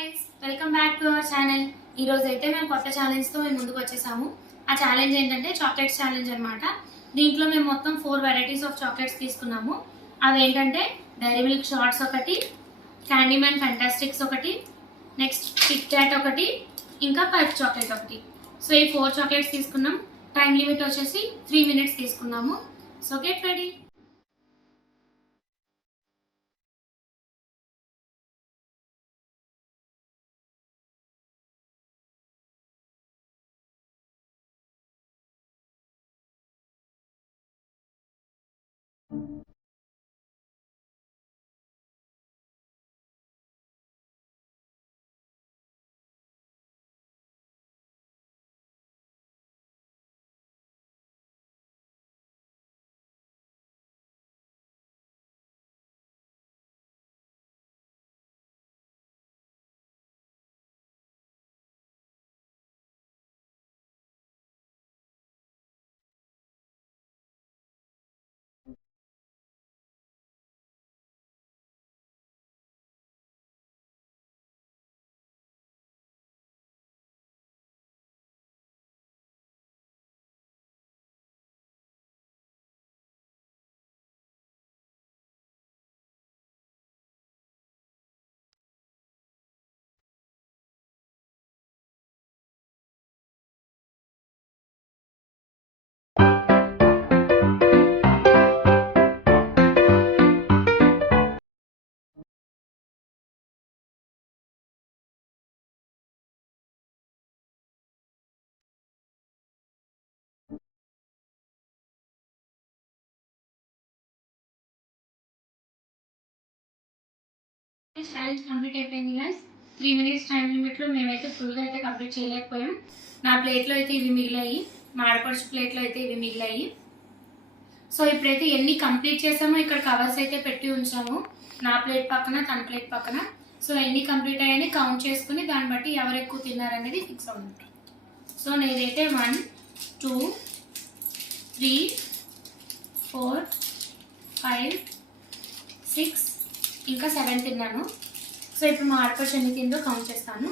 Guys, welcome back to our channel. ఈ రోజు అయితే మేము కొత్త ఛాలెంజ్తో మేము ముందుకు వచ్చేసాము. ఆ ఛాలెంజ్ ఏంటంటే చాక్లెట్స్ ఛాలెంజ్ అనమాట. దీంట్లో మేము మొత్తం 4 వెరైటీస్ ఆఫ్ చాక్లెట్స్ తీసుకున్నాము. అవి ఏంటంటే డైరీ మిల్క్ షార్ట్స్ ఒకటి, క్యాండీమ్యాన్ ఫెంటాస్టిక్స్ ఒకటి, నెక్స్ట్ కిట్ క్యాట్ ఒకటి, ఇంకా పల్ప్ చాక్లెట్ ఒకటి. సో ఈ 4 చాక్లెట్స్ తీసుకున్నాం. టైం లిమిట్ వచ్చేసి 3 minutes తీసుకున్నాము. So get ready. Challenge complete అయిపోయింది గైస్. 3 minutes టైం లిమిట్లో మేమైతే ఫుల్గా అయితే కంప్లీట్ చేయలేకపోయాం. నా ప్లేట్లో అయితే ఇవి మిగిలాయి, మా ఆడపడుచు ప్లేట్లో అయితే ఇవి మిగిలాయి. సో ఇప్పుడైతే ఎన్ని కంప్లీట్ చేసామో ఇక్కడ కవర్స్ అయితే పెట్టి ఉంచాము, నా ప్లేట్ పక్కన తన ప్లేట్ పక్కన. సో ఎన్ని కంప్లీట్ అయ్యాయని కౌంట్ చేసుకుని దాన్ని బట్టి ఎవరు ఎక్కువ తిన్నారనేది ఫిక్స్ అవుతుంది. సో నేనైతే 1, 2, 3, 4, 5, 6 ఇంకా 7 తిన్నాను. సో ఇప్పుడు మా ఆడపడుచు ఎన్ని తిందో కౌంట్ చేస్తాను.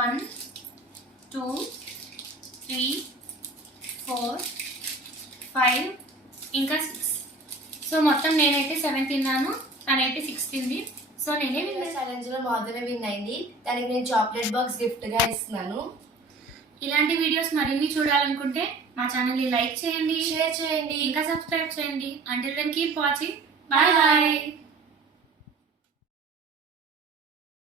1, 2, 3, 4, 5 ఇంకా 6. సో మొత్తం నేనైతే 7 తిన్నాను, తనైతే 6 తింది. సో నేనే ఛాలెంజ్లో మాధురి విన్ అయింది. దానికి నేను చాక్లెట్ బాక్స్ గిఫ్ట్గా ఇస్తున్నాను. ఇలాంటి వీడియోస్ మరిన్ని చూడాలనుకుంటే మా ఛానల్ని లైక్ చేయండి, షేర్ చేయండి, ఇంకా సబ్స్క్రైబ్ చేయండి. Until then keep watching. Bye bye.